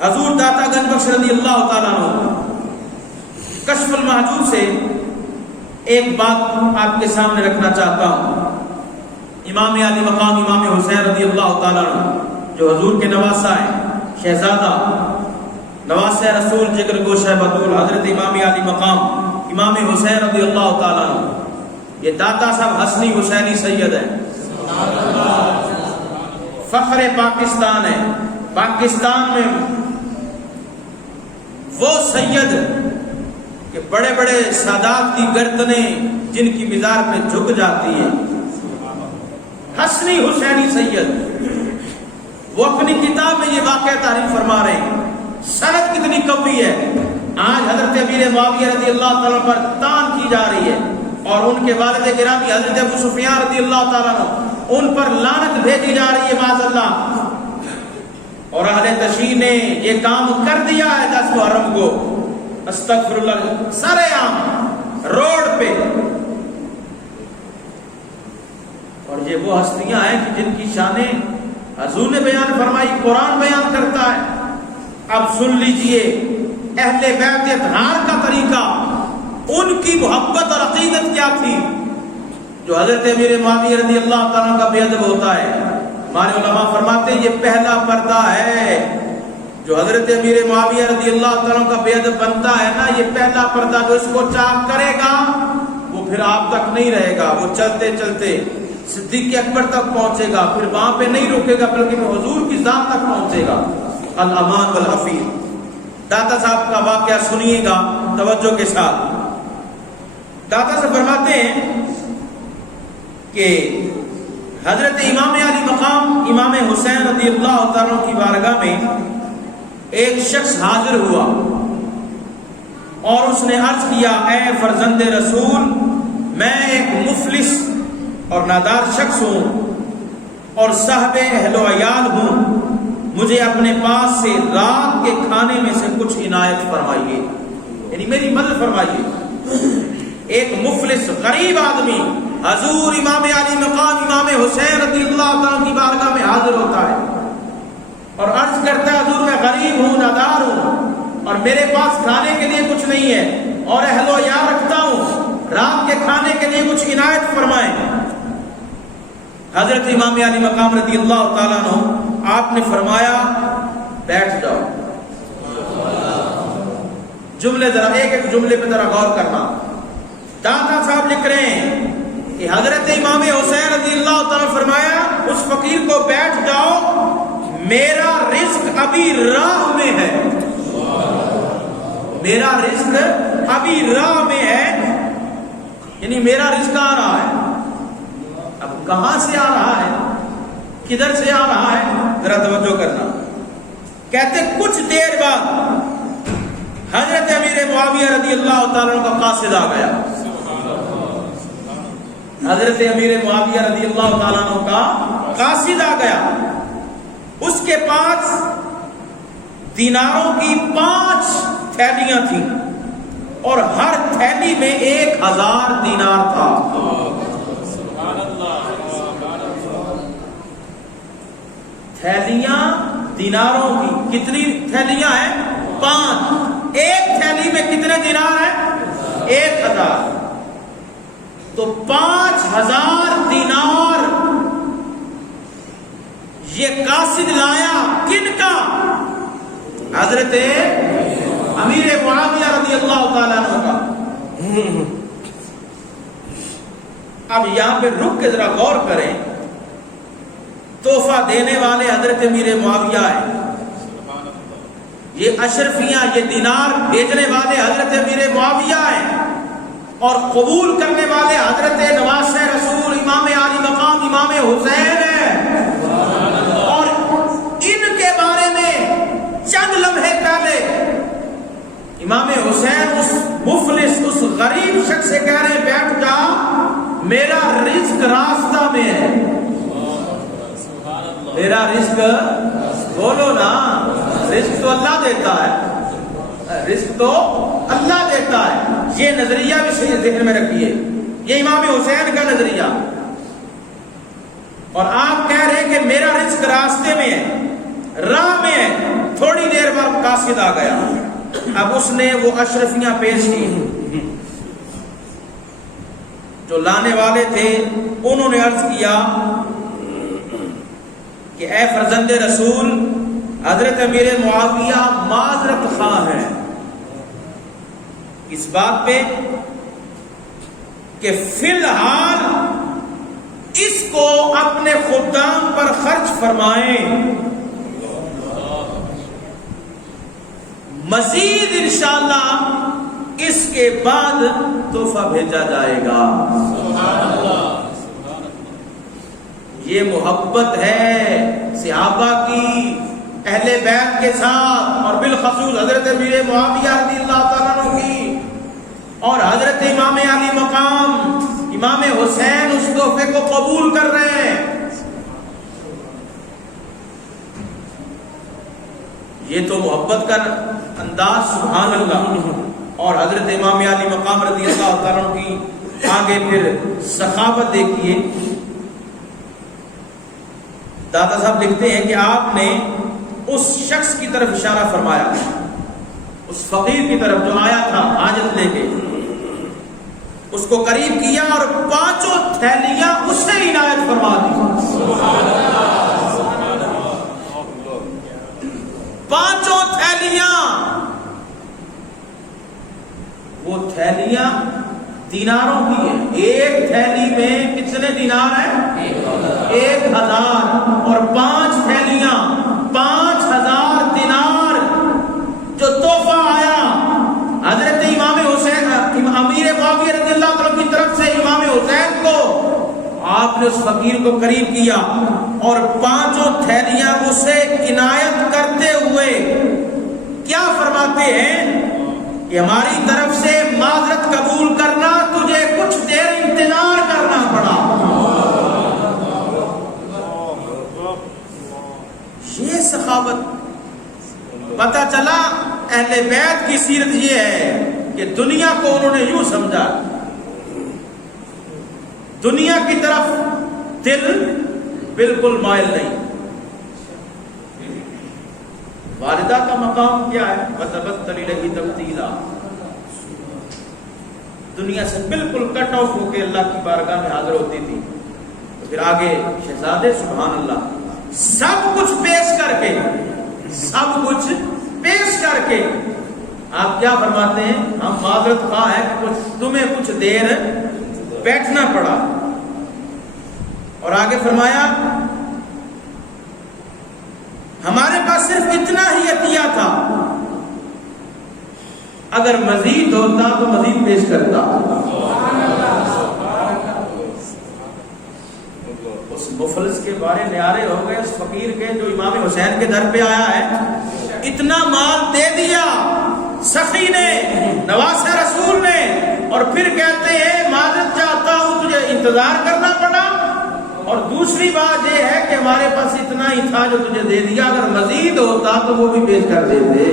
حضور داتا گنج بخش رضی اللہ تعالیٰ عنہ کشف المحجوب سے ایک بات آپ کے سامنے رکھنا چاہتا ہوں۔ امام علی مقام امام حسین رضی اللہ تعالیٰ عنہ جو حضور کے نواسہ ہیں، شہزادہ نواسہ رسول جگر گوشہ بطول حضرت امام علی مقام امام حسین رضی اللہ تعالیٰ عنہ، یہ داتا صاحب حسنی حسینی سید ہیں، فخر پاکستان ہے۔ پاکستان میں وہ سید کہ بڑے بڑے سادات کی گردنیں جن کی مزار پہ جھک جاتی ہیں، حسنی حسینی سید، وہ اپنی کتاب میں یہ واقعہ تعریف فرما رہے ہیں۔ سند کتنی قوی ہے، آج حضرت امیر معاویہ رضی اللہ تعالیٰ پر تان کی جا رہی ہے اور ان کے والد گرامی حضرت ابو سفیان رضی اللہ تعالیٰ ان پر لعنت بھیجی جا رہی ہے معاذ اللہ، اور اہل تشیع نے یہ کام کر دیا ہے 10 محرم کو، استغفر اللہ، سارے عام روڈ پہ۔ اور یہ وہ ہستیاں ہیں کہ جن کی شانیں حضور نے بیان فرمائی، قرآن بیان کرتا ہے۔ اب سن لیجئے اہل بیت اطہار کا طریقہ، ان کی محبت اور عقیدت کیا تھی جو حضرت امیر معاویہ رضی اللہ تعالیٰ کا بے ادب ہوتا ہے۔ ہمارے علماء فرماتے ہیں یہ پہلا پردہ ہے جو حضرت امیر معاویہ رضی اللہ تعالیٰ کا بے ادب بنتا ہے نا، یہ پہلا پردہ جو اس کو چاک کرے گا وہ پھر آپ تک نہیں رہے گا، وہ چلتے چلتے صدیق اکبر تک پہنچے گا، پھر وہاں پہ نہیں رکے گا بلکہ وہ حضور کی ذات تک پہنچے گا۔ الامان والحفیظ۔ داتا صاحب کا واقعہ سنیے گا توجہ کے ساتھ۔ داتا صاحب فرماتے ہیں کہ حضرت امام علی مقام امام حسین رضی اللہ تعالیٰ کی بارگاہ میں ایک شخص حاضر ہوا اور اس نے عرض کیا، اے فرزند رسول، میں ایک مفلس اور نادار شخص ہوں اور صاحب اہل و عیال ہوں، مجھے اپنے پاس سے رات کے کھانے میں سے کچھ عنایت فرمائیے، یعنی میری مدد فرمائیے۔ ایک مفلس غریب آدمی حضور امام علی مقام امام حسین رضی اللہ تعالیٰ کی بارگاہ میں حاضر ہوتا ہے اور عرض کرتا ہے، حضور میں غریب ہوں، نادار ہوں اور میرے پاس کھانے کے لیے کچھ نہیں ہے اور اہل و عیال رکھتا ہوں، رات کے کھانے کے لیے کچھ عنایت فرمائیں۔ حضرت امام علی مقام رضی اللہ تعالیٰ عنہ آپ نے فرمایا، بیٹھ جاؤ۔ جملے ذرا ایک ایک جملے پہ ذرا غور کرنا۔ داتا صاحب لکھ رہے ہیں کہ حضرت امام حسین رضی اللہ تعالیٰ فرمایا اس فقیر کو، بیٹھ جاؤ، میرا رزق ابھی راہ میں ہے، میرا رزق ابھی راہ میں ہے، یعنی میرا رزق آ رہا ہے۔ اب کہاں سے آ رہا ہے، کدھر سے آ رہا ہے، ذرا توجہ کرنا۔ کہتے کچھ دیر بعد حضرت امیر معاویہ رضی اللہ تعالیٰ کا قاصد آ گیا۔ حضرت امیر معاویہ رضی اللہ تعالیٰ کا قاصد آ گیا، اس کے پاس دیناروں کی 5 تھیلیاں تھیں اور ہر تھیلی میں 1000 دینار تھا۔ تھیلیاں دیناروں کی، کتنی تھیلیاں ہیں؟ 5۔ ایک تھیلی میں کتنے دینار ہیں؟ 1000۔ تو 5000 دینار یہ قاصد لایا، کن کا؟ حضرت امیر معاویہ رضی اللہ تعالیٰ عنہ کا۔ اب یہاں پہ رک کے ذرا غور کریں، تحفہ دینے والے حضرت امیر معاویہ ہیں، یہ اشرفیاں، یہ دینار بھیجنے والے حضرت امیر معاویہ ہیں اور قبول کرنے والے حضرت نواسہ رسول امام علی مقام امام حسین ہیں۔ اور ان کے بارے میں چند لمحے پہلے امام حسین اس مفلس، اس غریب شخص سے کہہ رہے ہیں، بیٹھ جا، میرا رزق راستہ میں ہے۔ میرا رزق، بولو نا، رزق تو اللہ دیتا ہے، رزق تو اللہ دیتا ہے۔ یہ نظریہ بھی صحیح ذہن میں رکھیے، یہ امام حسین کا نظریہ۔ اور آپ کہہ رہے ہیں کہ میرا رزق راستے میں ہے، راہ میں ہے، تھوڑی دیر بعد قاصد آ گیا. اب اس نے وہ اشرفیاں پیش کی. جو لانے والے تھے انہوں نے عرض کیا کہ اے فرزند رسول، حضرت امیر معاویہ معذرت خواہ ہیں اس بات پہ کہ فی الحال اس کو اپنے خدام پر خرچ فرمائیں، مزید انشاءاللہ اس کے بعد تحفہ بھیجا جائے گا. یہ محبت ہے صحابہ کی اہل بیت کے ساتھ، اور بالخصوص حضرت امیر معاویہ رضی اللہ تعالیٰ عنہ کی اور حضرت امام علی مقام امام حسین اس تحفے کو قبول کر رہے ہیں. یہ تو محبت کا انداز سبحان اللہ. اور حضرت امام علی مقام رضی اللہ تعالیٰ عنہ کی آگے پھر سخاوت دیکھیے. دادا صاحب لکھتے ہیں کہ آپ نے اس شخص کی طرف اشارہ فرمایا، اس فقیر کی طرف جو آیا تھا حاجت لے کے، اس کو قریب کیا اور 5 تھیلیاں اس سے عنایت فرما دی. 5 تھیلیاں. وہ تھیلیاں دیناروں کی ہیں. ایک تھیلی میں کتنے دینار ہیں؟ 1000. اور 5 تھیلیاں 5000 دینار جو تحفہ آیا حضرت امام حسین امیر معاویہ رضی اللہ عنہ کی طرف سے امام حسین کو، آپ نے اس فقیر کو قریب کیا اور 5 تھیلیاں اسے عنایت کرتے ہوئے کیا فرماتے ہیں کہ ہماری طرف سے معذرت قبول کرنا، تجھے کچھ دیر انتظار کرنا پڑا. یہ سخاوت. پتہ چلا اہل بیت کی سیرت یہ ہے کہ دنیا کو انہوں نے یوں سمجھا، دنیا کی طرف دل بالکل مائل نہیں. والدہ کا مقام کیا ہے؟ وَتَبَتَّلِ إِلَيْهِ تَبْتِيلًا. دنیا سے بالکل کٹ آف ہو کے اللہ کی بارگاہ میں حاضر ہوتی تھی. تو پھر آگے شہزادے سبحان اللہ سب کچھ پیش کر کے، سب کچھ پیش کر کے آپ کیا فرماتے ہیں؟ ہم معذرت خواہ ہیں کہ تمہیں کچھ دیر بیٹھنا پڑا. اور آگے فرمایا ہمارے پاس صرف اتنا ہی عطیہ تھا، اگر مزید ہوتا تو مزید پیش کرتا. اس مفلس کے بارے نیارے ہو گئے اس فقیر کے جو امام حسین کے در پہ آیا ہے. اتنا مال دے دیا سخی نے، نواسہ رسول نے، اور پھر کہتے ہیں معذرت چاہتا ہوں تجھے انتظار کرنا پڑا. اور دوسری بات یہ ہے کہ ہمارے پاس اتنا ہی تھا جو تجھے دے دیا، اگر مزید ہوتا تو وہ بھی پیش کر دیتے.